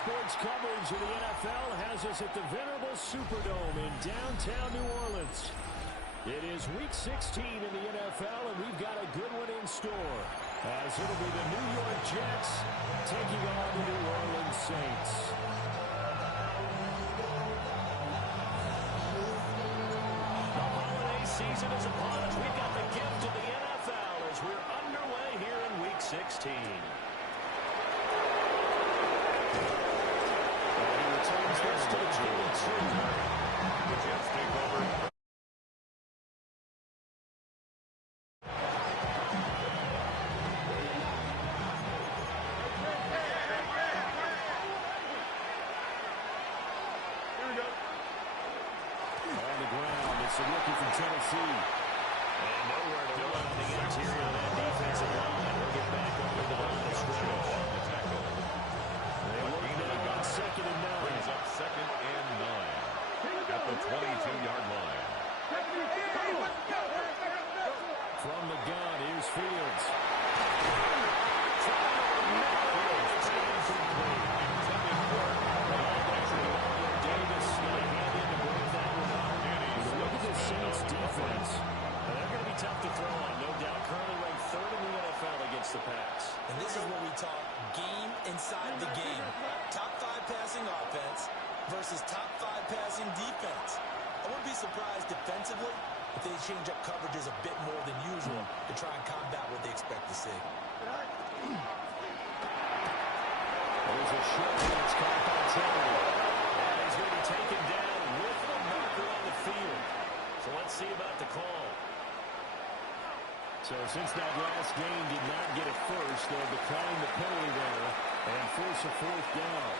sports coverage of the NFL has us at the venerable Superdome in downtown New Orleans. It is Week 16 in the NFL, and we've got a good one in store, as it'll be the New York Jets taking on the New Orleans Saints. The holiday season is upon us. We've got the gift of the NFL as we're underway here in Week 16. Returns to the 22. The Jets take over. On the ground, it's a rookie from Tennessee. And nowhere to run on the interior of that defensive line. He'll get back over the line of scrimmage. They work now on 2nd and 9. Brings up 2nd and 9 at the 22-yard line. From the gun, here's Fields. Look at this Saints defense. They're going to be tough to throw on, no doubt. Currently ranked 3rd in the NFL against the pass. And this is what we talk game inside the game. Top 5 passing offense versus top 5 passing defense. I wouldn't be surprised defensively if they change up coverages a bit more than usual to try and combat what they expect to see. There's a shot that's caught by Terry. And he's going to be taken down with a marker on the field. So let's see about the call. So since that last game did not get it first, they'll decline the penalty there and force a 4th down.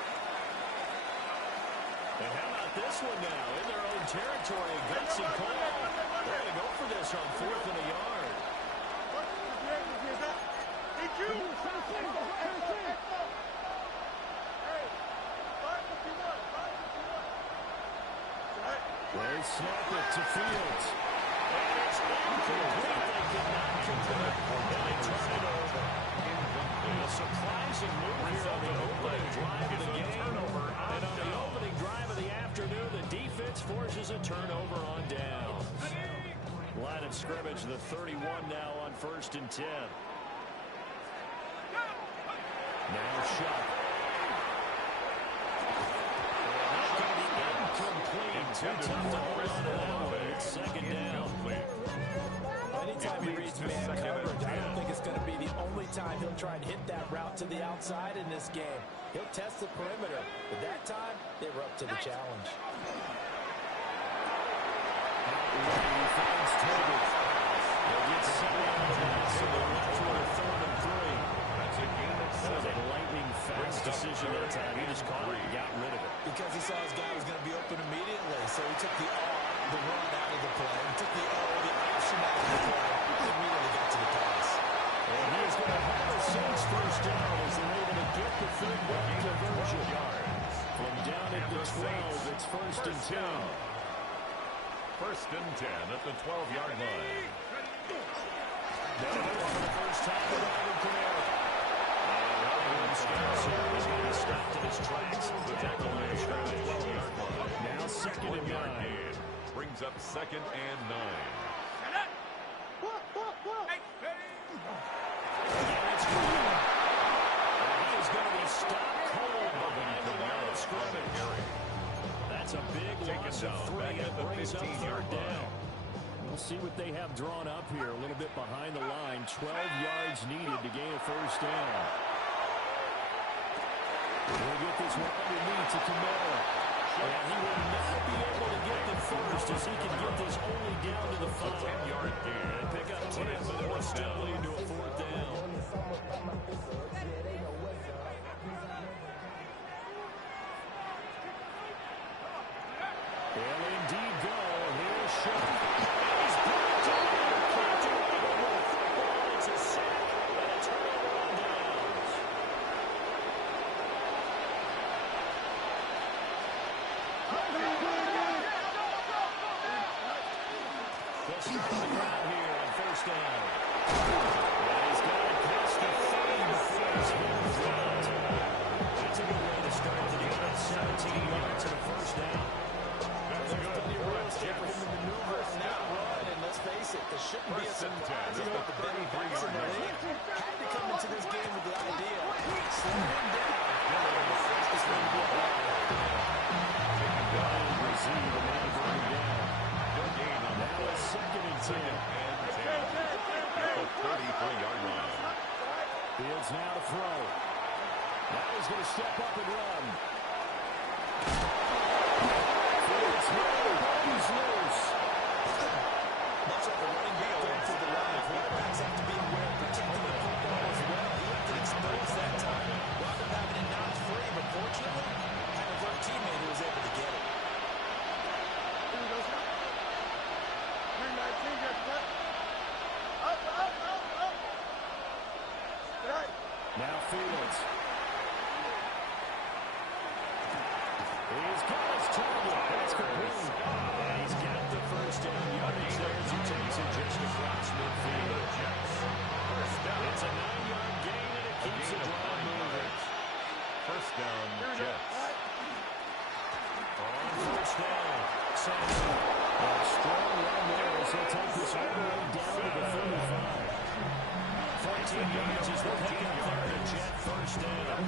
And how about this one now? In their own territory, a gutsy call. They're going to go for this on 4th and a yard. They snap it to Fields. And it's incomplete. They could not convert. And they turn it over. A surprising move here on the opening drive of the game. And on the opening drive of the afternoon, the defense forces a turnover on down. Line of scrimmage, the 31 now on 1st and 10. Now shot. Too tough to hold on to that way. It's 2nd down. Anytime he reads man coverage, I don't think it's going to be the only time he'll try and hit that route to the outside in this game. He'll test the perimeter, but that time they were up to the challenge. He finds Tobin. He'll get 7 on that, so they're left with a 3rd and 3. That's a gain of 7. That was a lightning-fast decision that time. He just caught it and got rid of it. Because he saw his guy was going to be open immediately, so he took the run out of the play. He took the option out of the play, and immediately got to the pass. And he is going to have a Saints 1st down as they're able to get the 3rd down conversion. From down at the 12, it's 1st and 10. 1st and 10 at the 12-yard line. Now for the first time with Alvin Kamara. He's going to be stopped in his tracks. The tackle line is 12-yard line. Now 2nd and 9. Brings up 2nd and 9. And it's Green. And he is going to be stopped cold behind the line of scrimmage. That's a big loss of 3 and brings up 3rd down. We'll see what they have drawn up here. A little bit behind the line. 12 yards needed to gain a 1st down. We'll get this one underneath to Kamara. And he will not be able to get the first as he can get this only down to the 5. 10-yard gain. And pick up 10, but it will still lead to a 4th down. They'll indeed go. Here's Sharp. He's blocked it. Can't do anything with the football. It's a sack and a turnover on downs. They'll start the crowd here on 1st down. And he's got it past the 30 before he's been dropped. That's a good way to start the First and 10 at the Surprising, the better backs in the league had to come into this game with the idea of slowing him down. It's going to be a lot. Receive the man going down. Good gain on the Now play. it's second and 10. At the 33-yard line. Fields now to throw. Now he's going to step up and run. Fields he's loose. Much like a running back going through the line, quarterbacks have to be aware of protecting the football as well. He left it exposed that time. Wound up having it knocked free, but fortunately, had a great teammate who was able to get it. Now Fields. He's got his target. That's complete. And he's got the first down yardage there as he takes it just across midfield. It's a 9-yard gain, and it keeps the drive moving. First down, Jets. On first down, Sampson. A strong run there as he'll take this all the way down to the 35. 14 yards is the pickup there to Jet first down.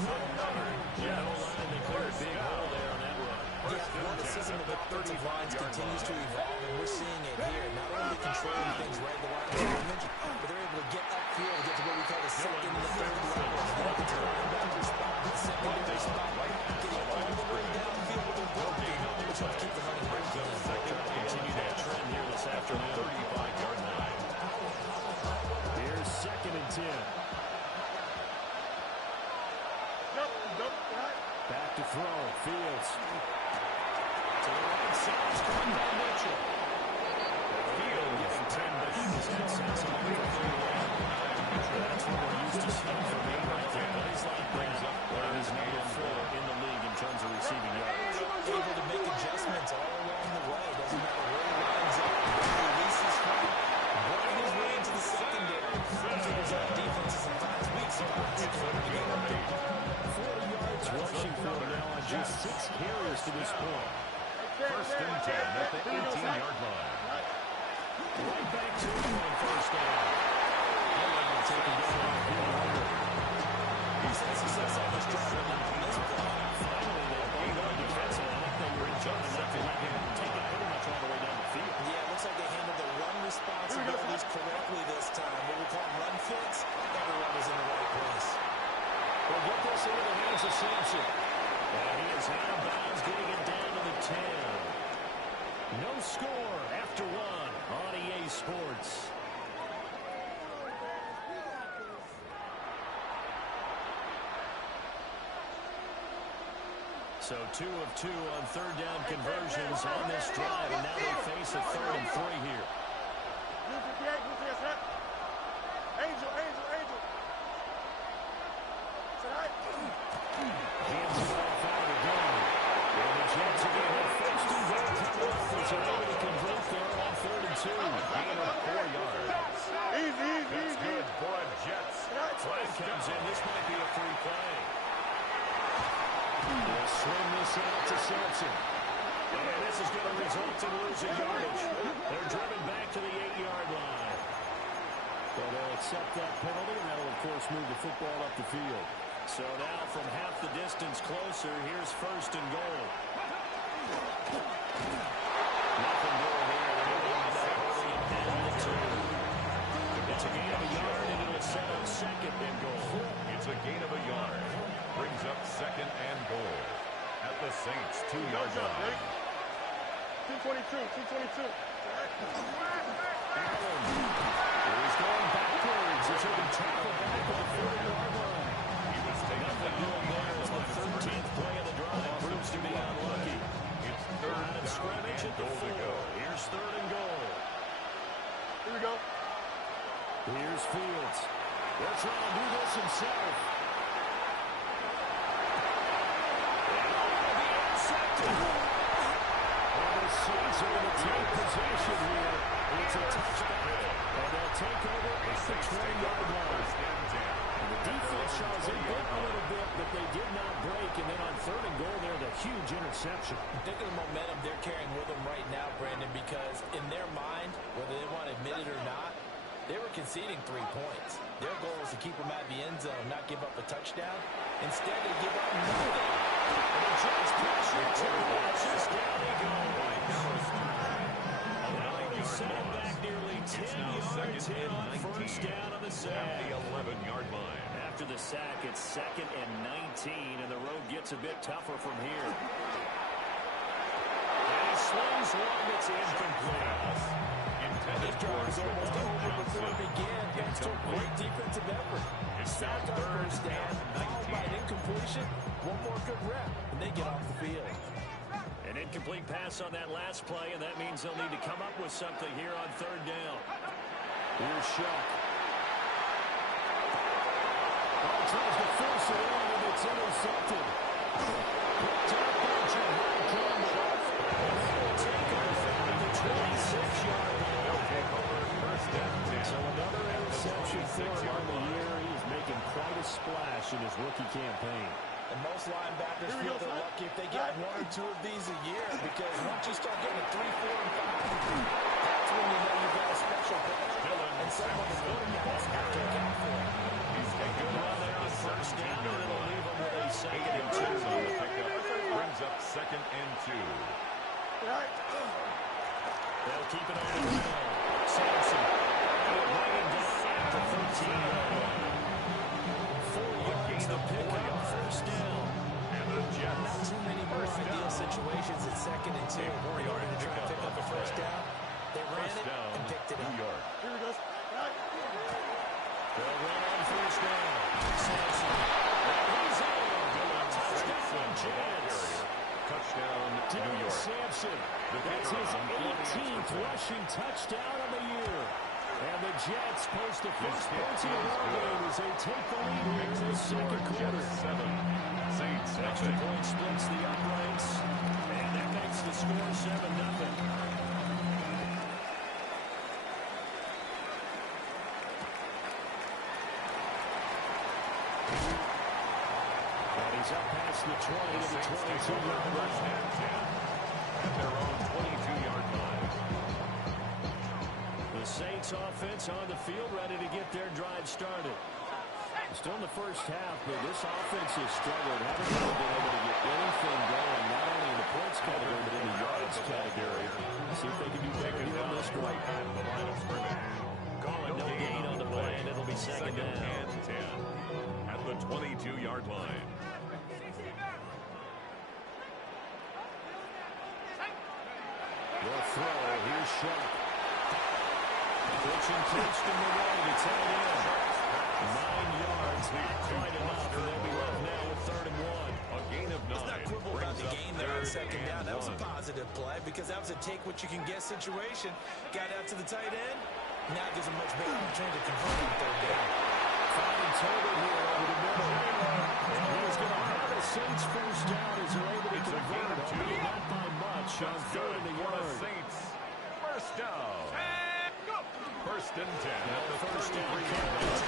Yeah, no line, they clear a big hole there on that run. The athleticism of the defensive lines continues to evolve, and we're seeing it here. Not only controlling things right at the line of scrimmage, but they're able to get upfield and get to what we call the second and the third level. Get to the linebacker spot, the secondary spot, getting all the way downfield with their ball game, which helps keep the running back going. Continue that trend here this afternoon. 35-yard line. Here's second and 10. Back to throw. Fields. To the right side. Coming down Mitchell. Fields intended. He's had sensible. That's what we're used to seeing from him right there. Plays like that. Well, he's number 4 in the league in terms of receiving yards. Able to make adjustments all along the way. Doesn't matter where he lines up. Releases from working his way into the secondary. Figures out defenses and finds weak spots. 40 yards rushing for him now on just 6 carries to this point. First and 10 at the 18-yard line. Right back to him on first down. Take him down. He's had success on this drive, but not on this play. Finally, they gained on defensive. I think they were in charge enough to let him take it pretty much all the way down the field. Yeah, it looks like they handled the run responsibilities correctly this time. What we call run fits, everyone was in the right place. We'll get this into the hands of Sampson. And he is out of bounds, getting it down to the 10. No score after 1 on EA Sports. So 2 of 2 on third down conversions on this drive, and now they face a 3rd and 3 here. Hands it off out of the gun. And the Jets again have first and goal coming up as they're able to convert there on 3rd and 2. Gain of 4 yards. That's good for a Jets. Flag comes in. This might be a free play. They'll swing this out to Sampson. And this is going to result in losing yardage. They're driven back to the 8-yard line. So they'll accept that penalty, and that'll, of course, move the football up the field. So now from half the distance closer, here's first and goal. Nothing doing there. They're going to holding it down to 2. It's a gain of a yard, and it'll set up second and goal. It's a gain of a yard. Brings up second and goal at the Saints' 2-yard line. 222. Allen. He's going backwards as he'll be tackled back at the 40-yard line. He was taken Nothing doing there as the 13th play of the drive proves to be unlucky. It's third Out of down scrimmage and at the goal to 4. go. Here's 3rd and goal. Here we go. Here's Fields. They'll try to do this himself. Saints are going to take possession here. It's a touchdown. And they'll take over at the 20-yard line. And the defense shows it bit a little bit, but they did not break. And then on 3rd and goal there, the huge interception. Think of the momentum they're carrying with them right now, Brandon, because in their mind, whether they want to admit it or not, conceding 3 points. Their goal is to keep them at the end zone, not give up a touchdown. Instead, they give up nothing. And the Jets pressure to the watches. Down they go. Set it back nearly 10 yards in on first down on the sack. At the 11-yard line. After the sack, it's 2nd and 19, and the road gets a bit tougher from here. And he slings one that's incomplete. This drive is almost over before it began. Thanks to a great defensive effort. Sack on first down, followed by an incompletion. One more good rep, and they get off the field. An incomplete pass on that last play, and that means they'll need to come up with something here on 3rd down. Here's Shuck. Tries to force it in, and it's intercepted. Picked up by Jahad Campbell. And they will take off at the 26-yard line. They'll take over 1st and 10. So another interception for him on the year. He is making quite a splash in his rookie campaign. And most linebackers feel they're lucky if they get 1 or 2 of these a year, because once you start getting 3, 4, and 5, that's when you know you've got a special player and someone that's going to have to account for it. He's A good run there on first down, and it'll leave him with a 2nd and 2. on the pickup. Brings up 2nd and 2. They'll keep it on the ground. Sampson. They'll bring him down at the 13-yard line. 4 yards the pickup, first down. And the Jets. Not too many more ideal situations at 2nd and 2. In order to try to pick up a first down, they ran it and picked it up. New York. Here he goes. They'll run on first down. Sampson. He's in. Touchdown, Jets. Touchdown, New York. Sampson. That's his 18th rushing touchdown of the year. And the Jets post the first points of the ball game as they take the lead here in the 2nd quarter. 7. Saints Extra 7. point splits the uprights, and that makes the score 7-0. And he's up past the 20 to the 22-yard line. At their own 22-yard line. The Saints offense on the field, ready to get their drive started. Still in the first half, but this offense has struggled. Haven't really been able to get anything going, not only in the points category, but in the yards category. See if they can do better here on this drive. At the line of scrimmage. Calling no gain on the play, and it'll be 2nd down. and 10. At the 22-yard line. They'll throw. Here's Shuck. Pitch and catch to the right. It's out in. 9 yards. Not quite enough. And they'll be left now with 3rd and 1. A gain of 9. Let's not quibble about the Brings up gain there on 3rd 2nd down. and That was a 1. positive play because that was a take-what-you-can-get situation. Got out to the tight end. Now it gives him much better opportunity to convert on 3rd down. Finding Taylor here over the middle. And he's going to have a Saints first down as they're able to convert, albeit not by much on 3rd and a yard. Saints. First down. First and 10 at the First down. 33-yard line.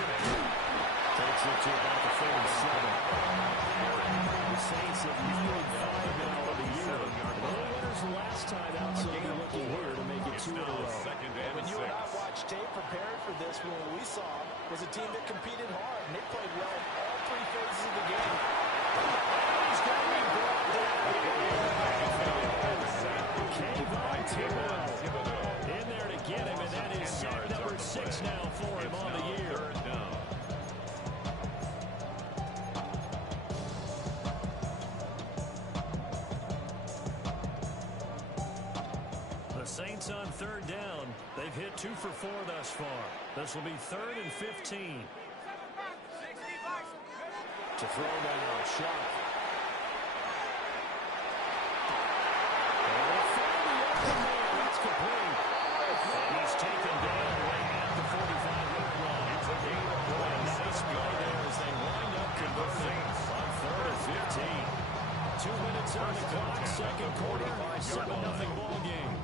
Takes it to about the 37. The Saints have nearly 5 now of the year. They were winners last time out, so they're looking here to make it 2 in a row. Second And and when you and I 6. watched tape preparing for this, what we saw was a team that competed hard, and they played well in all 3 phases of the game. He's going to be brought down. Kayvon Thibodeaux in there to get him, and that is sack number 6 now for him on the year. Third down. The Saints on 3rd down. They've hit 2 for 4 thus far. This will be 3rd and 15. To throw now, Shuck. That's complete. And he's taken down right at the 45-yard line. It's a gain of 1. Nice play there as they wind up converting on 3rd and 15. 2 minutes on the clock, 2nd quarter, 7-0 ball game.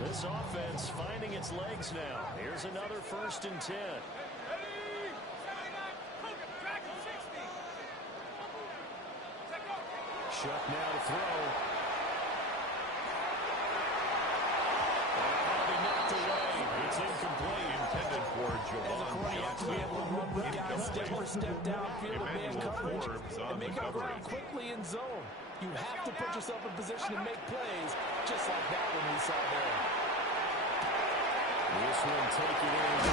This offense finding its legs now. Here's another 1st and 10. Shuck now to throw. And that'll be knocked away. It's incomplete. Intended for As a Javon corner, you have to be able to run with guys step for step downfield and man coverage and make up ground quickly in zone. You have to put yourself in position to make plays just like that one we saw there. This one taken in.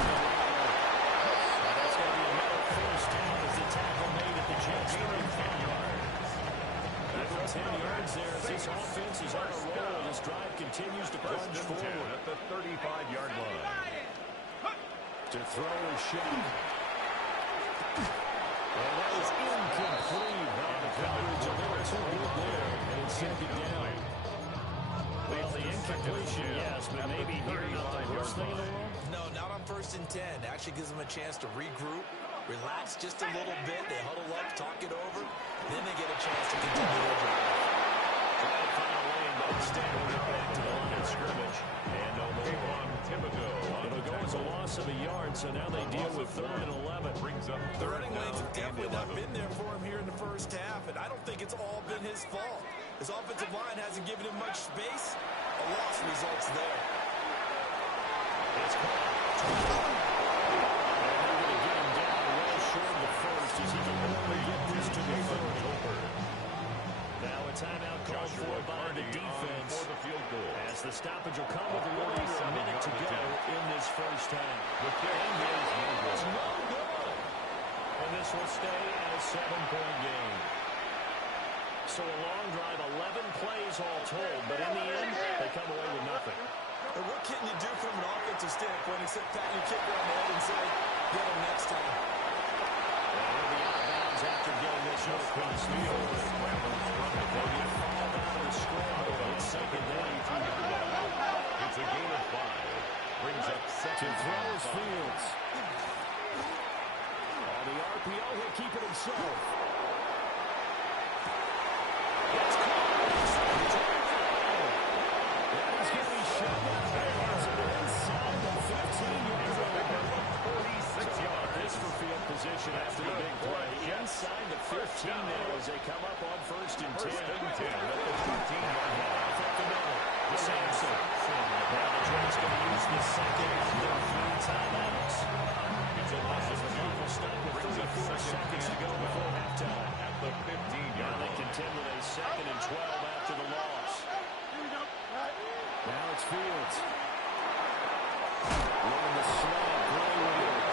That's going to be another first down as the tackle made at the Jets' 35 yards. Over 10 yards there as this offense is on a roll. This drive continues to plunge forward. At the 35-yard line. To throw a shot. And that is incomplete. And the coverage a little too good there. And it's second down. Well, the incompletion, yes, but maybe here not the worst thing in the world. No, not on 1st and 10. Actually gives them a chance to regroup, relax just a little bit. They huddle up, talk it over. Then they get a chance to continue their drive. Try to find a lane, but instead we'll get back to the line of scrimmage. And no more on Thibodeau. It'll go as a loss of a yard, so now they deal with 3rd and 11. Brings up The 3rd running lanes have down and definitely not 11. been there for him here in the first half, and I don't think it's all been his fault. His offensive line hasn't given him much space. A loss results there. It's caught. And they're going to get him down well short of the first as he can only get this to the 30. Now a timeout called for by the defense for the field goal. as the stoppage will come with a little under a minute to go in this first half. The kick is no good. And this will stay at a 7-point game. So a long drive, 11 plays all told, but in the end, they come away with nothing. And what can you do from an offensive standpoint except pat your kicker on the head and say, get him next time? And he'll be out of bounds after getting this one across the field. They'll get fouled out of the scramble. It's second down. It's a gain of 5. Brings up second. To throw is Fields. On the RPO, he'll keep it himself. It's caught. That is going to be shoved out of bounds inside the 15-yard line. 46 yards. This for field position after the big play. Inside the 15 now as they come up on 1st and 10. 1st and 10 at the 15-yard line. Off at the middle. Sampson. Now the Jets going to use the second of their 3 timeouts. It's a loss of The clock will stop with 34 seconds to go before halftime. At the 15-yard Now they line. contend with a 2nd and 12 after the loss. Now it's Fields. Running the slot. Play with it.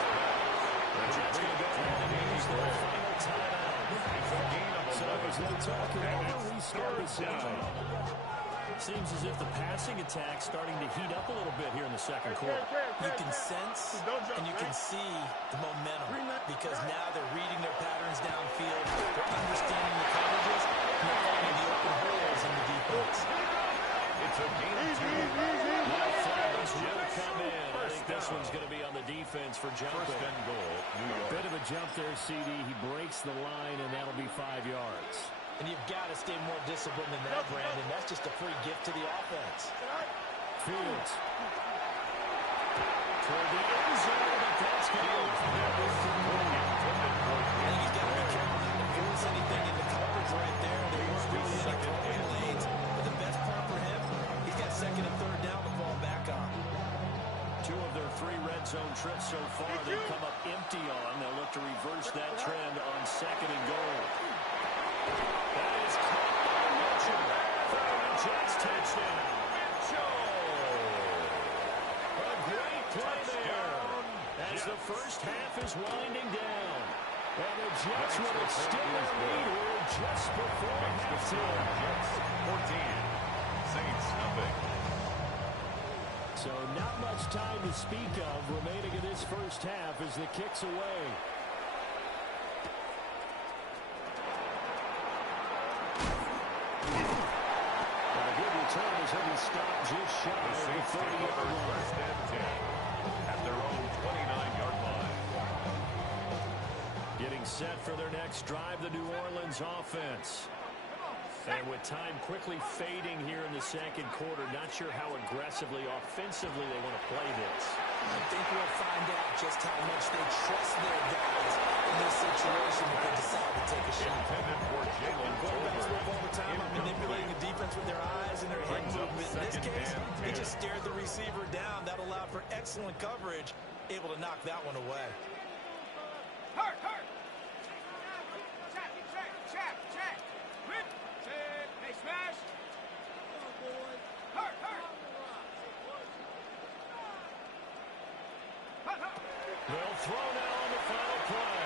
The Jets going to go ahead and use their final timeout. It's a gain of 11. So as they talk it over, we start the second. Seems as if the passing attack's starting to heat up a little bit here in the second quarter. You can sense and you can see the momentum because now they're reading their patterns downfield, they're understanding the coverages, and they're finding the open holes in the defense. It's a gain of 2. Now flags will come in. I think this one's going to be on the defense for jumping. 1st and goal, New York. Bit of a jump there, CD. He breaks the line, and that'll be 5 yards. And you've got to stay more disciplined than that, Brandon. That's just a free gift to the offense. Fields. Toward the end zone, but that's going to go I think he's got to be careful not to force anything into coverage right there. They weren't really in the throwing lanes. But the best part for him, he's got 2nd and 3rd down to fall back on. 2 of their 3 red zone trips so far they've come up empty on. They'll look to reverse that trend on 2nd and goal. That is caught by Mitchell for the Jets touchdown. A great play there as the first half is winding down. And the Jets will extend their lead here just before halftime. Jets 14. Saints nothing. So not much time to speak of remaining in this first half as the kick's away. A good return as he'll be stopped just shy The of the Saints take 30-yard over line. 1st and 10 at their own 29-yard line. Getting set for their next drive, the New Orleans offense. And with time quickly fading here in the second quarter, not sure how aggressively, offensively they want to play this. I think we'll find out just how much they trust their guys in this situation if they decide to take a shot. Intended for Jalen Quarterbacks Tolbert. work all the time on manipulating the defense with their eyes and their head movement. In this case, he just stared the receiver down. That allowed for excellent coverage, able to knock that one away. Hurt. Check. Whip. Hey, smash. Come on, boys. Hurt. They'll throw now on the final play.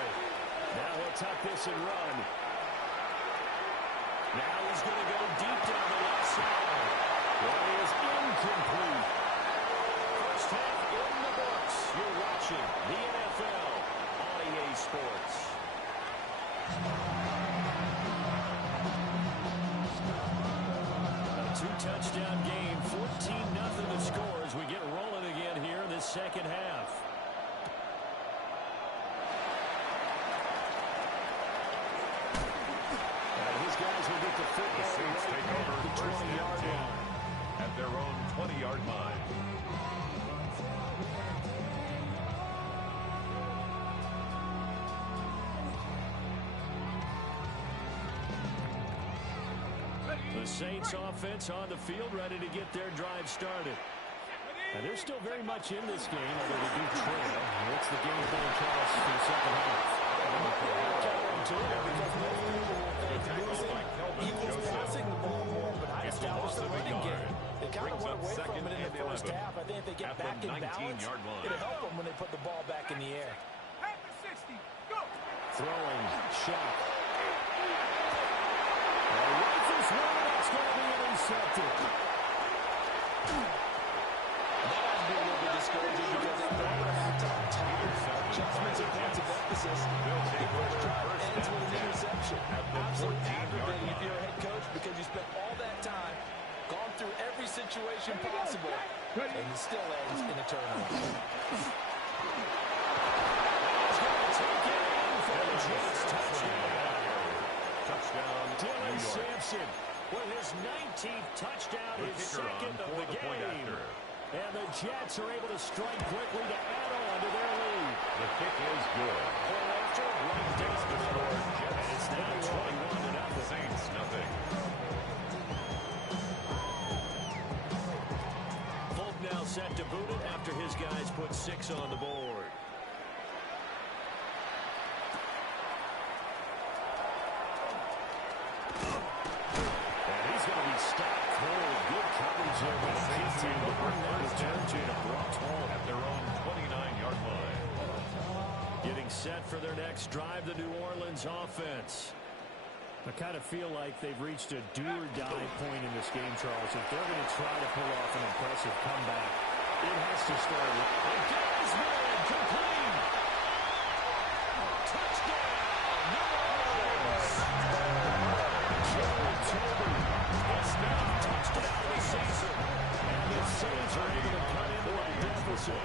Now he'll tuck this and run. Now he's going to go deep down the left side. That is incomplete. First half in the books. You're watching the NFL on EA Sports. A two-touchdown game, 14-0 the score as we get rolling again here in this second half. His guys will get the football. The Saints take over the first and 20-yard 10 line. at their own 20-yard line. The Saints offense on the field, ready to get their drive started. And they're still very much in this game, although they do trail. What's the game plan, Charles, for the second half? Eagles passing the ball more, but I established the running game. They kind of went away from it in the first half. I think if they get back in balance, it'll help them when they put the ball back in the air. Half the 60. Go. Throwing, shot. Rifles one, that's going to be intercepted. That has been a little bit discouraging because they know what halftime time adjustments and points of emphasis. The first drive ends with an interception. Absolutely aggravating if you're a head coach because you spent all that time, gone through every situation possible, and it still ends in a turnover. Touchdown, Dylan New York. Sampson with his 19th touchdown, The his kicker second on of for the the point game. after. And the Jets are able to strike quickly to add on to their lead. The kick is good. Point after, right down the middle. And it's now 21-0. Saints, nothing. Folk now set to boot it after his guys put 6 on the board. And he's going to be stopped cold. Good coverage there by the Saints team. Return to brought home At their own 29-yard line. Getting set for their next drive, the New Orleans offense. I kind of feel like they've reached a do-or-die point in this game, Charles. If they're going to try to pull off an impressive comeback, it has to start with Gasman, complete. Touchdown, New Orleans. Joey Tobin, his 9th touchdown of the season. And the Saints are able to cut into a deficit.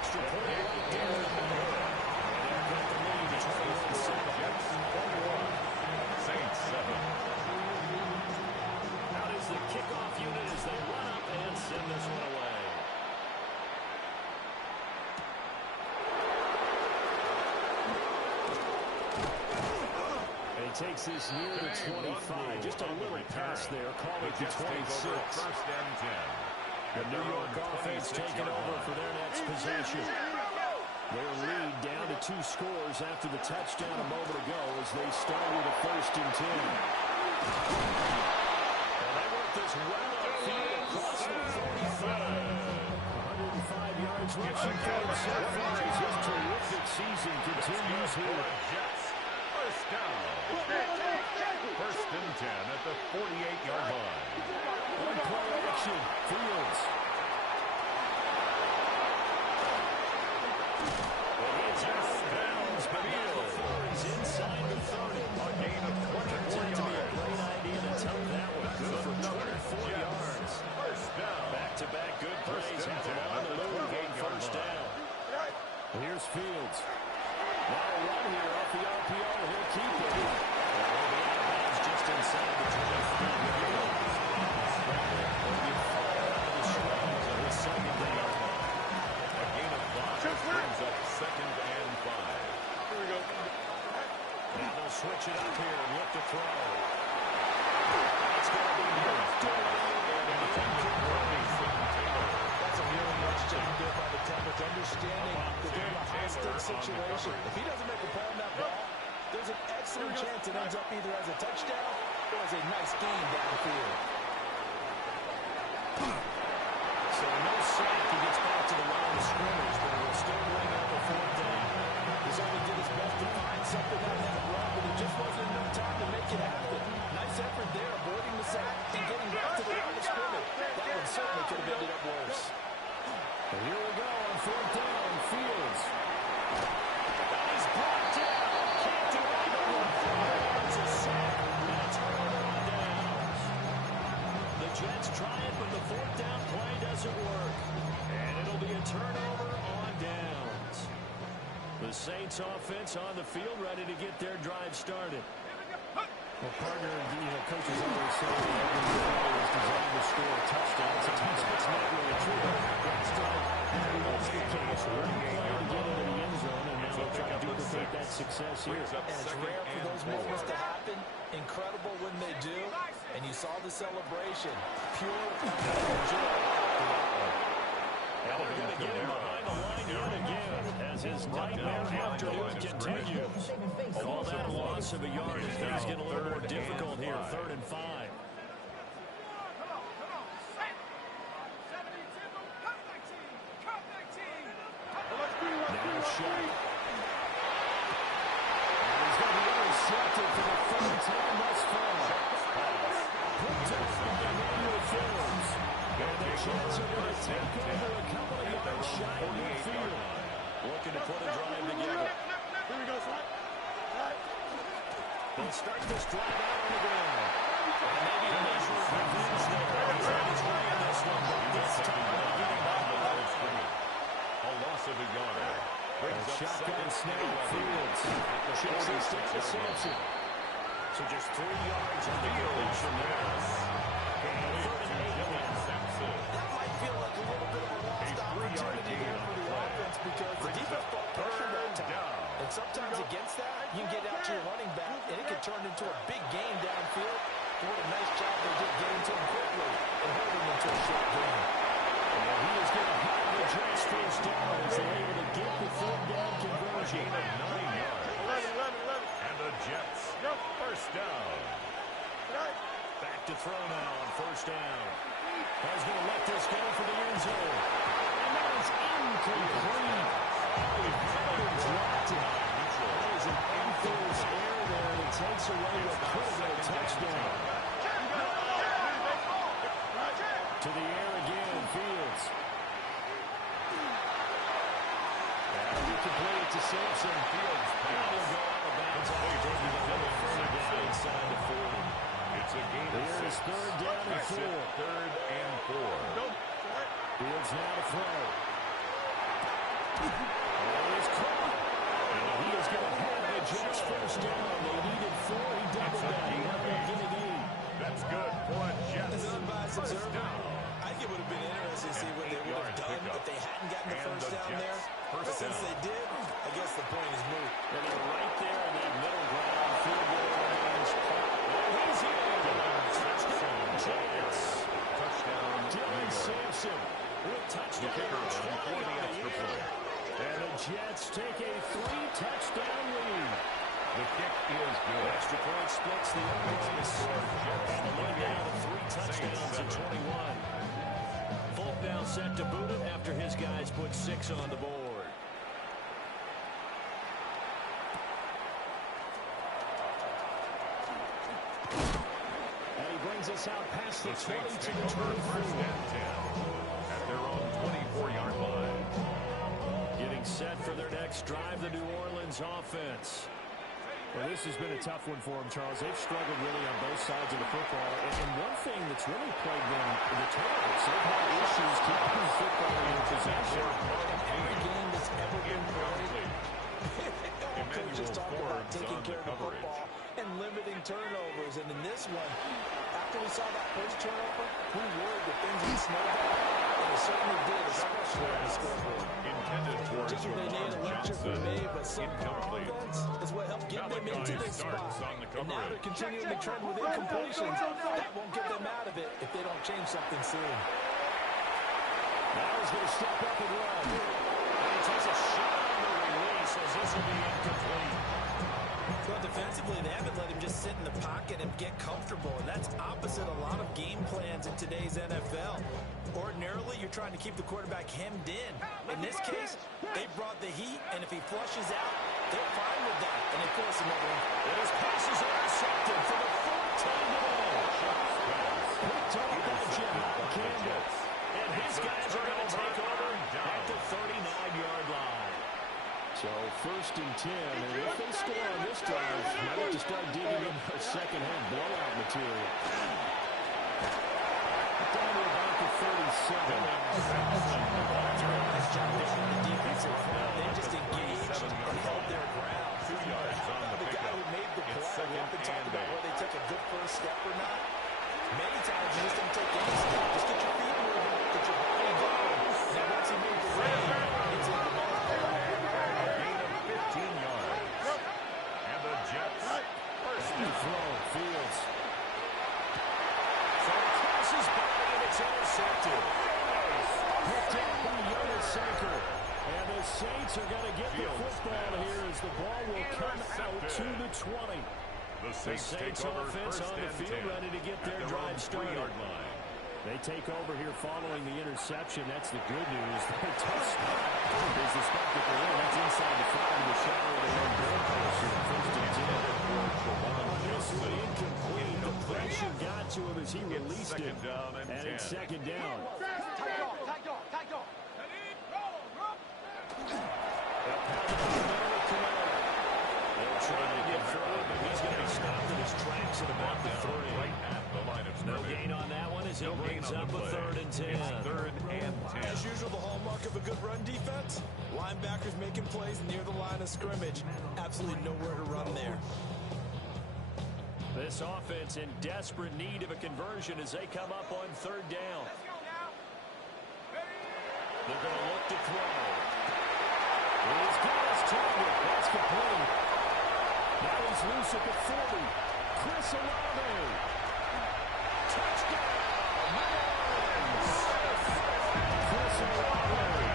Extra point right there in the middle. Saints 7. Out is the kickoff unit as they run up and send this one away. And he takes this near the 25. Just a little pass there. Call it the 26. First and 10. The New York offense taking over for their next possession. Their lead down to 2 scores after the touchdown a moment ago as they start with a first and 10. And they work this well upfield across the 45. 105 yards rushing for him so far as his terrific season continues here. Jets. First down. First and 10 at the 48-yard line. One play action. Fields. He's inside the 30. A gain of 24 Turned to be a yards. great idea to tuck that one. Good for 24 yards. First down. Back-to-back good First plays. and Have him 10 on at the the move on 28-yard first line. down. Here's Fields. Now a run here off the RPO. He'll keep it. Well, the out of bounds just inside the 23. You fall out of the strings of his second down. A gain of 5 brings up 2nd and 5. Here we go. Now they'll switch it up here and look to throw. It's going to be knocked away. That's a really nice job there by the Templars, understanding that they're in a high-stakes situation. If he doesn't make a play on that ball, there's an excellent chance it ends up either as a touchdown or as a nice gain downfield. So no sack. He gets back to the line of scrimmage, but it will still bring up a 4th down. He's only did his best to find something on that run, but there just wasn't enough time to make it happen. Nice effort there, avoiding the sack and getting back to the line of scrimmage. That one certainly could have ended up worse. And here we go on 4th down. Fields. He's brought down. Can't do anything with it. It's a sack and a turnover on downs. The Jets try it, but the 4th down play doesn't work. And it'll be a turnover on downs. The Saints offense on the field, ready to get their drive started. Well, partner, coaches always say that every play is designed to score a touchdown. Sometimes it's not really true. Last time, that's the case. One play to get into the end zone, and now they'll try to duplicate that success here. And it's rare for those moments to happen. Incredible when they do. And you saw the celebration. Pure joy. And they're going to get him behind the line yet again as his nightmare afternoon continues. All that loss of a yard as things get a little more difficult here. 3rd and 5. Now shot. And he's going to be intercepted for the 3rd time thus far. Picked up by Emmanuel Forbes. And the Jets are going to take over a couple of yards shy of midfield. Looking to put a drive together. Here we go, son. They'll start this drive out on the ground. And maybe a measure of revenge there. He's on his way in this one, but this time they'll get him out of the line of scrimmage. A loss of a yard. Brings up Shotgun 2nd snap. and 11. Fields. Checks his stick to Sampson. So just 3 yards on the completion there. And 3rd and 8 again. That might feel like a little bit of a lost opportunity there for the offense because the defense brought pressure that time. And sometimes against that, you can get out to your running back, and it can turn into a big game downfield. But what a nice job they did getting to him quickly and holding him to a short game. And he is going to have the Jets first down as they're able to get the 3rd down conversion. Gain of 9 yards. 11. And the Jets, first down. Back to throw now on 1st down. He's going to let this go for the end zone. And that is incomplete. He dropped it. That is an unforced error there, and it takes away what could have been a touchdown. To the air again, Fields. And he completed to Sampson. Fields. Now he'll go out of bounds after taking another further down inside the 40. It's a gain of Here 6. is 3rd down and 4. 3rd and 4. Fields now to throw. And he is caught. And he is going to have the Jets first down. They needed 4. He doubled down. He ended up getting 8. That's good for a Jets. As an unbiased first observer, down. I think it would have been interesting to see what they would have done if they hadn't gotten the first down there. But since they did, I guess the point is moot. And they're right there in that middle ground. Field goal range. Oh, he's in. Touchdown, Jets. Touchdown, Dylan Sampson with touchdown. for the extra point. And the Jets take a 3-touchdown lead. The kick is good. Extra point splits the Oilers. And the lead now to 3 touchdowns at 21. Folk now set to boot it after his guys put 6 on the board. And he brings us out past the 20 to the 24. First and 10 at their own 24-yard line. Getting set for their next drive, the New Orleans offense. Well, this has been a tough one for them, Charles. They've struggled really on both sides of the football. And one thing that's really plagued them, the turnovers. They've had issues keeping the football in possession. Every game that's ever been played, just talking about Forbes taking on care the of the football and limiting turnovers. And in this one, after we saw that first turnover, we worried that things would snowball. And it certainly did, especially on the scoreboard. Intended towards Just when they need Ramon electric Johnson. grenade, but some Incomplete. offense is what helped get them into Malachi this starts spot. on the And now they're coverage. continuing to trend with incompletions. That won't get them out of it if they don't change something soon. Now he's going to step up and run. And he takes a shot on the release as this will be incomplete. Well, defensively, they haven't let him just sit in the pocket and get comfortable, and that's opposite a lot of game plans in today's NFL. Ordinarily, you're trying to keep the quarterback hemmed in. In this case, they brought the heat, and if he flushes out, they're fine with that, and they force him over. And his pass is intercepted for the 14 to 0. Picked off by Jahad Campbell. And his guys are going to take over at the 39-yard line. So first and 10, and if they score on this drive, might have to start digging in for second-hand blowout material. Down to about the 37. Nice job there on the defensive front. They just engaged and held their ground. 2 yards on the The guy who pickup. made the It's play, we second often talk and about 8. whether they take a good first step or not. Many times you just don't take any step. Just get your feet moving, get your body going. Now once he made the play, it's in the ball. A gain of 15 yards. And the Jets first Good down. throw, Fields. So it crosses by and it's intercepted. Picked up by Jonas Sanker. And the Saints are going to get the football here as the ball will come out to the 20. The The Saints Saints take over offense first on the and field 10 ready to get at their their drive own started. 3-yard line. They take over here following the interception. That's the good news. They're tough spot. There's the spot that they're in. That's inside the 5 of the shadow of their own goalpost here. First and 10. This one incomplete. The pressure got to him as he released it. second down and And it's 10. second down. They'll pound it up the middle of Canelo. They'll try to get through, but he's going to be stopped in his tracks at about the 3. Right at the line of No scrimmage. gain on that one as he No gain brings on up the a play. third and 10. It's third and 10. As usual, the hallmark of a good run defense, linebackers making plays near the line of scrimmage. Absolutely nowhere to run there. This offense in desperate need of a conversion as they come up on third down. They're going to look to throw. He's got his target. That's complete. Now he's loose at the 40. Chris Olave. Touchdown. Mahomes. Chris Olave.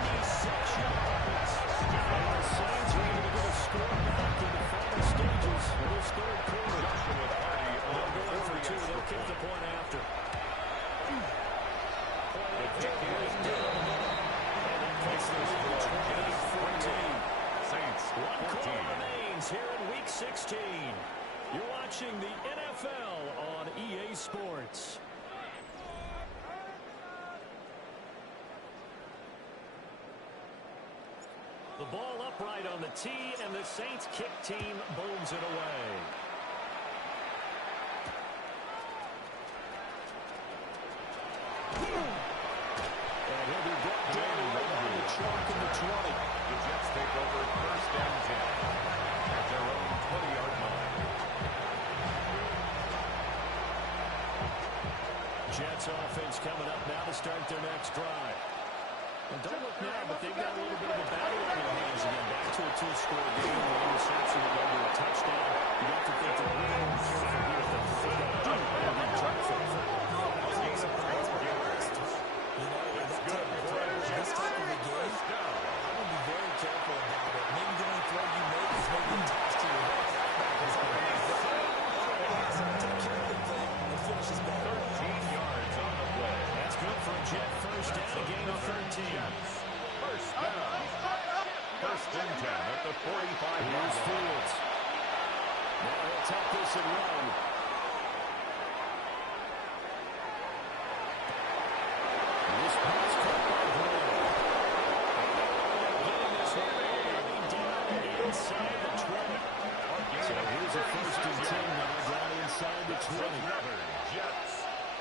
96 yards. And the Saints are able to get a score back in the final stages of this third quarter. Joshua Party on They'll go in for 40 two. They'll extra kick the point. point after. The kick is good. And that makes it 28-14. Saints One quarter 14. remains here in Week 16. You're watching the NFL on EA Sports. The ball upright on the tee, and the Saints kick team booms it away. And he'll be brought down right on the chalk in the 20. The Jets take over first and 10 at their own 20-yard line. Jets offense coming up now to start their next drive. And don't look now, but they've got a little bit of a battle on their hands again. Back to a two-score game. The interception will go to a touchdown. You have to think they're really careful here with the third down. They'll be careful. This type of a game, I would be very careful about it. Maybe the only throw you make is maybe a toss to your back. Take care of the thing and finish his ball. 13 yards on the play. That's good for a Jet first down, a gain of 13. First down. First and 10 at the 45-yard Here's line. Fields. Now he'll tap this and run. This pass caught by Hall. Getting this one all the way down inside the 20. So here's a first and 10 now down inside the 20. Jets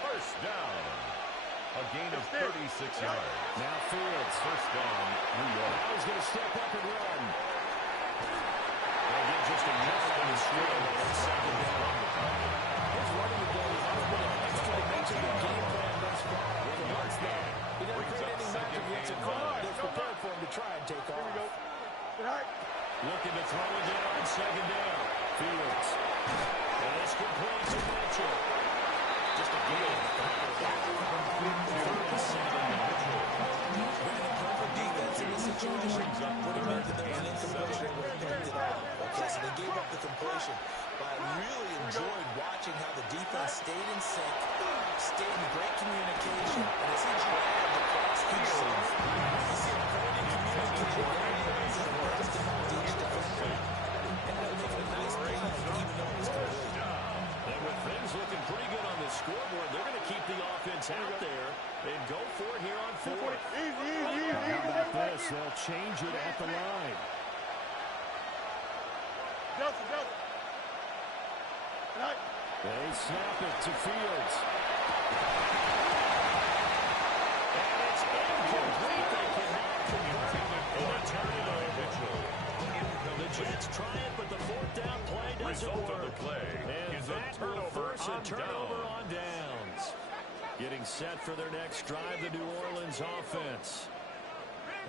first down. A gain of 36 yards. Now Fields. First down, New York. Now he's going to step up and run. They'll get just a yard on the scramble on second down. His running ability has been an extra dimension of the game plan thus far. He wants that. He doesn't create any magic once a call. It's prepared for him to try and take off. Looking to throw it down on second down. Fields. And it's complete to Mitchell. Just a gain. Perfect defense in this situation would have meant that there was an incompletion and would have picked it up. Okay, so they gave up the completion. But I really enjoyed watching how the defense stayed in sync, stayed in great communication, and as he dragged across each zone, you see a great communication areas and passed it out to each defender. Ended up making a nice play, even though it was complete. And with things looking pretty good on the scoreboard, they're going to keep the offense out there and go for it here on fourth. How about this? They'll change it at the line. They snap it to Fields. And it's incomplete. They cannot convert it. And turn it over. The Jets try it, but the fourth down play doesn't Result work. of the play And is a that turnover will force a on turnover down. on downs. Getting set for their next drive, the New Orleans offense.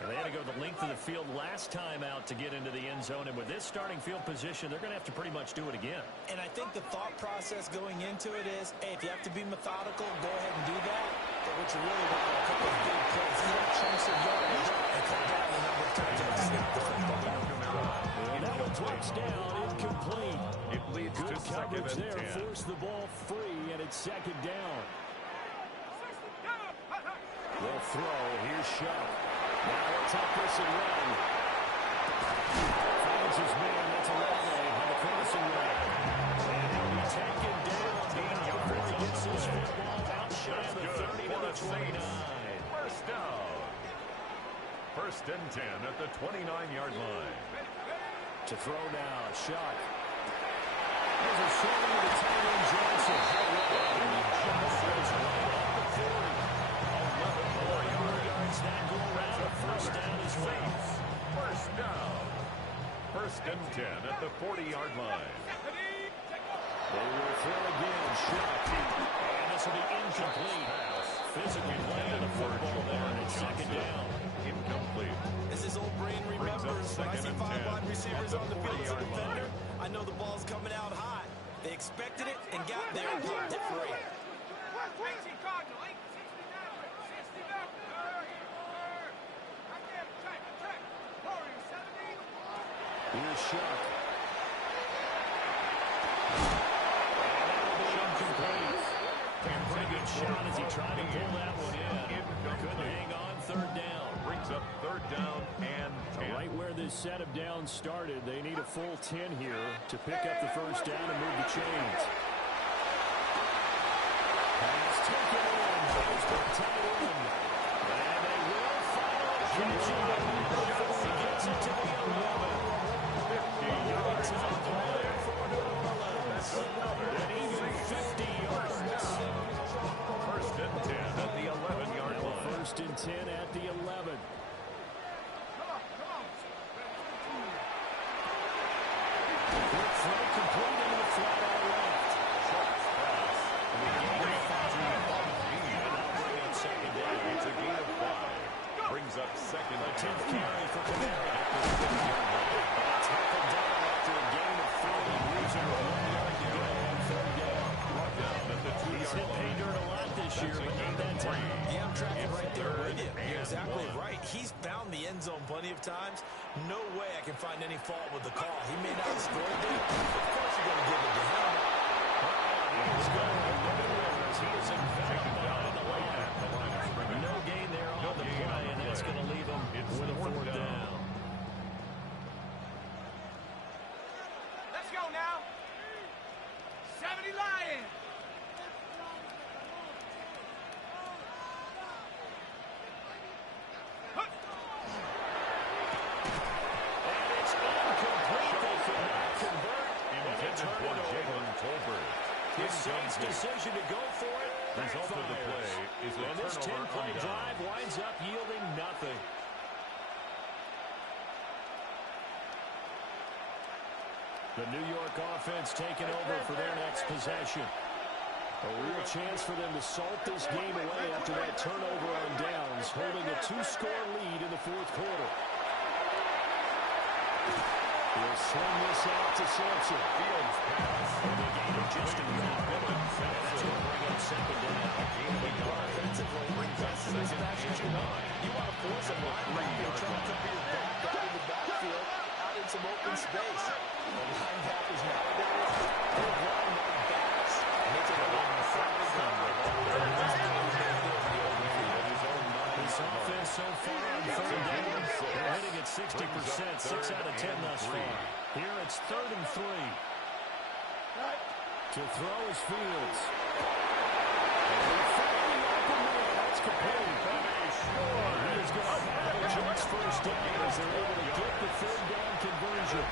And they had to go the length of the field last time out to get into the end zone. And with this starting field position, they're going to have to pretty much do it again. And I think the thought process going into it is, hey, if you have to be methodical, go ahead and do that. But what you really want are a couple of big plays. Eat up chunks of yardage and cut down the number of times that you snap the football. And that one drops down, incomplete. It leads Good to second coverage and there, 10. force the ball free, and it's second down. They'll throw. Here's Shuck. Now let's help this and run. Finds his man. That's a Olave on the crossing route. And he'll be taken down. Before he gets this football out shy of the 30 to the 29. First down. First and 10 at the 29-yard line. To throw now, Shuck. There's a shot into the tight end, Johnson. And he just goes right off the 40. 11 more yards that go around. A first down is Waits. First down. First and 10 at the 40-yard line. They will throw again, Shuck. And this will be incomplete. Physically playing the football there, and it's second down. Incomplete. As his old brain remembers, when I see 5 wide receivers on the field as a defender, I know the ball's coming out high. They expected it and got there and popped it free. Here's Shuck. Incomplete. Pretty good shot as he tried to pull that one in. Couldn't hang on third down. Brings up third down and 10. Right where this set of downs started, they need a full 10 here to pick up the first down and move the chains. Pass taken in. Goes to tight end. And they will follow it. Catching it before he gets it to the 11. 50 yards on play for New Orleans. And even 50 yards. First and 10 at the 11-yard line. First and 10 at the 11. Quick throw complete into the flat out left. And the gain of 5. And now bring up second down. It's a gain of 5. Brings up second A and 10th 10. carry for Kamara. Tackled down after a gain of 3. Losing 1 yard to go on third down. Brought down at the He's 2-yard hit pay line. dirt a lot this year, but not that time. Yeah, I'm tracking right there with you. third You're and exactly 1. right. He's found the end zone plenty of times. No way I can find any fault with the call. He may not have scored there. Of course you're going to give it to him. He's going nowhere as he is emphatic behind the line. No gain there on the play, and that's going to leave him with a fourth down. Let's go now. 70 Lions. And it's incomplete. They could not convert. And they Intended turn for it over. Jalen Tolbert. The Saints' decision to go for it Result of the backfires. play is a And this turnover 10-play on down. drive winds up yielding nothing. The New York offense taking over for their next possession. A real chance for them to salt this game away after that turnover on downs, holding a 2-score lead in the fourth quarter. He'll swing this out to Sampson. Fields pass. And they gain him just a yard. That's going to bring up second down. Offensively, that's the mismatch you want. You want to force a linebacker trying to cover your back guard in the backfield out in some open space. The linebackers nowadays, they're running their backs. And they take a lot of front cover. This offense so far on third down, they're hitting at 60%, 6 out of 10 thus far. Here it's 3rd and 3. To throw is Fields. That's complete. He is going to have the Jets first down as they're able to get the 3rd down conversion.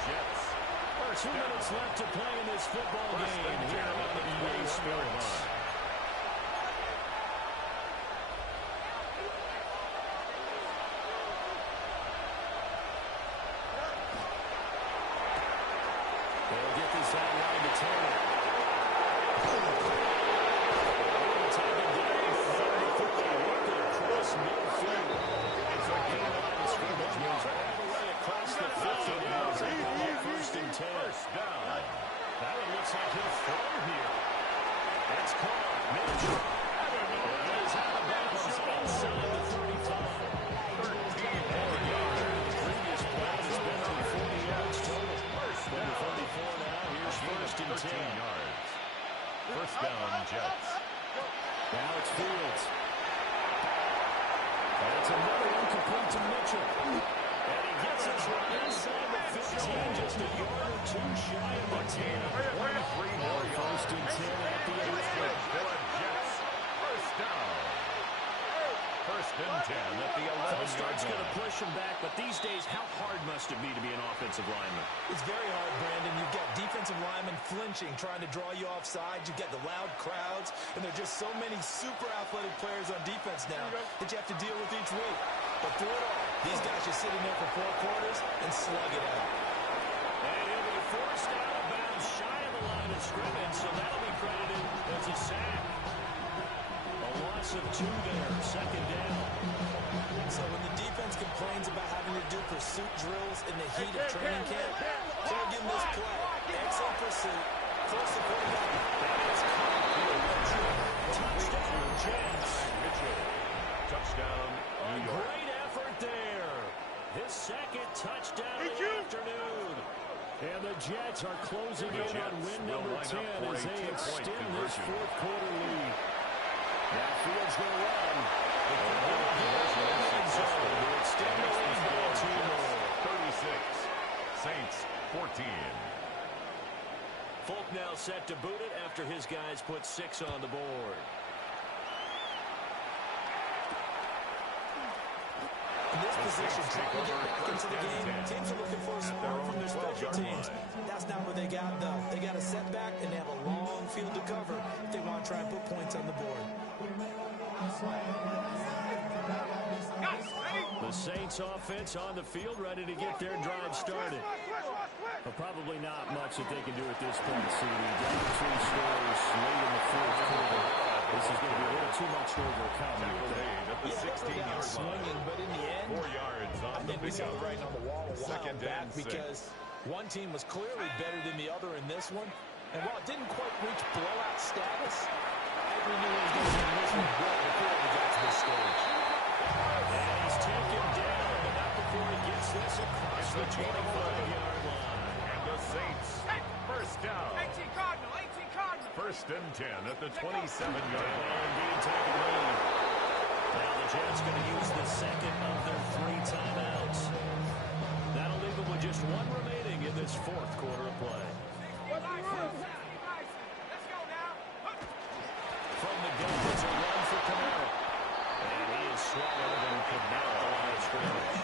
2 minutes left to play in this football game here on the EA Sports. They'll get this outline to Taylor. That one looks like he'll throw here. That's caught. Mitch. It is out of bounds inside the 35. 13 the previous play has been on 40 yards total. Number 34 now. Here's 1st and 10 yards. First down, Jets. Now it's Fields. That's another incomplete to Mitchell. And he gets it right inside the 15, just a yard or 2 shy of the 10. 23 more yards. 1st and 10 at the 11. Jets. First down. 1st and 10 at the 11-yard Going to line. push him back, but these days, how hard must it be to be an offensive lineman? It's very hard, Brandon. You've got defensive linemen flinching, trying to draw you off sides. You've got the loud crowds, and there are just so many super athletic players on defense now that you have to deal with each week. But through it all, these guys just sitting there for 4 quarters and slug it out. And he'll be forced out of bounds shy of the line of scrimmage, so that'll be credited as a sack. A loss of 2 there, 2nd down. So when the defense complains about having to do pursuit drills in the heat of training camp, throw again this play. Excellent pursuit. Force the quarterback. That is caught. Touchdown, Jets. Touchdown, New York. Great effort there. His 2nd touchdown of the afternoon. And the Jets are closing in on win number 10 as they extend this 4th quarter lead. Now Fields going to run. To extend the lead by 2 more. 36. Saints, 14. Folk now set to boot it after his guys put 6 on the board. In this position, trying to get back into the game, teams are looking for a spark from their special teams. That's not what they got, though. They got a setback, and they have a long field to cover if they want to try and put points on the board. The Saints offense on the field, ready to get their drive started. But probably not much that they can do at this point, CD. Down 2 scores late in the 4th quarter. This is going to be a little too much to overcome. At the 16-yard swinging, but in the end, 4 yards I on the think we saw the pickup. writing on the wall a while Second back and 6. because one team was clearly better than the other in this one. And while it didn't quite reach blowout status, every knew he was going to win this one well before we got to this stage. And he's taken down, but not before he gets this across the 25-yard line. And the Saints, first down. 18 Cardinal, 18 Cardinal. 1st and 10 at the 27-yard line. And being taken lead. Now the Jets going to use the 2nd of their 3 timeouts. That'll leave them with just 1 remaining in this 4th quarter of play. Let's go now. From the gun, it's a run for Kamara. And he is swallowed and could not the line of scrimmage.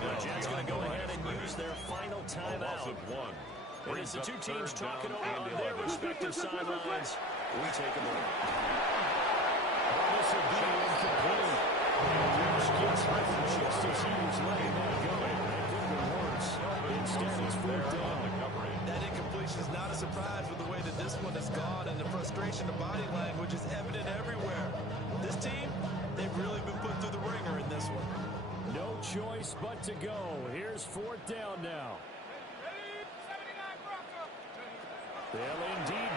The Jets going to go ahead and use their final Loss timeout. of 1. And as the 2 teams talking over on their respective sidelines, we take a break. This will be incomplete. And Rush gets hurt just as he was letting that go. It could have been worse. Instead, it's 4th down. is not a surprise with the way that this one has gone, and the frustration of body language is evident everywhere. This team, they've really been put through the ringer in this one. No choice but to go. Here's 4th down now. Ready? 79 Bronco. They'll indeed